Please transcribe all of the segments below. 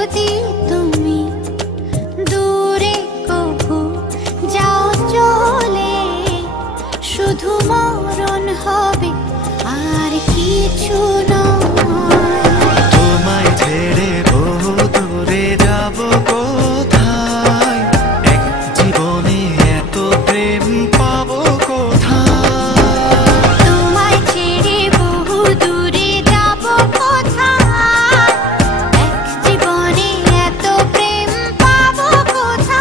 যদি তুমি দূরে কভু যাও চলে, শুধু মরণ হবে আর কিছু নয়। তোমায় ছেড়ে বহু দূরে যাব কোথায়, এক জীবনে এত প্রেম পাবো কোথায়। তোমায় ছেড়ে বহু দূরে যাব কোথায়, এক জীবনে এত প্রেম পাবো কোথায়।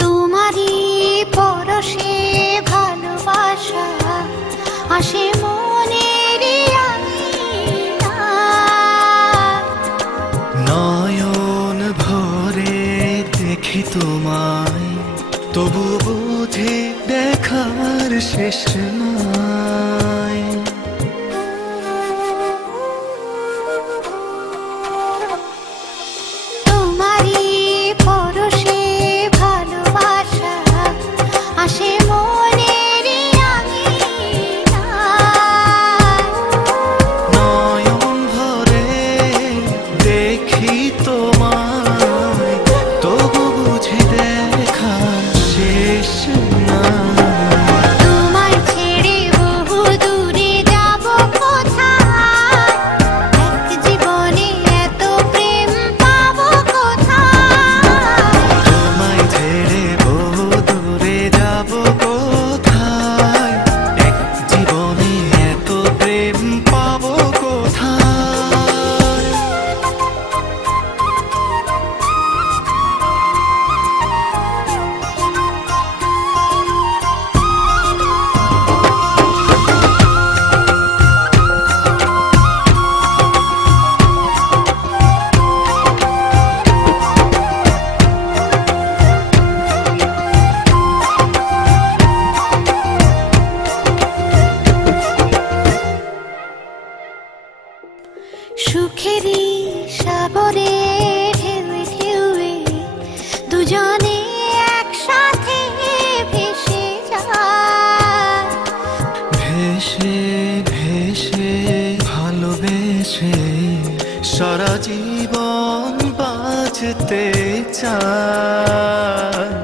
তোমারই পরশে ভালোবাসা আসে মনের আঙিনায়। নয়ন ভরে দেখি তোমায়, তবু বুঝে দেখার শেষ নাই। তোমারই পরশে ভালোবাসা আসে মনের আঙিনায়। নয়ন ভরে দেখি তোমায়, তবু বুঝি দেখার শেষ নাই। তোমায় ছেড়ে বহু দূরে যাব কোথায়, এক জীবনে এত প্রেম পাবো কোথায়। তোমায় ছেড়ে বহু দূরে যাব কোথায়, এক জীবনে এত প্রেম পাবো কোথায়। সুখেরই সাগরে ঢেউয়ে ঢেউয়ে দুজনে একসাথে ভেসে যায়। ভেসে ভেসে ভালোবেসে সারা জীবন বাঁচতে চায়।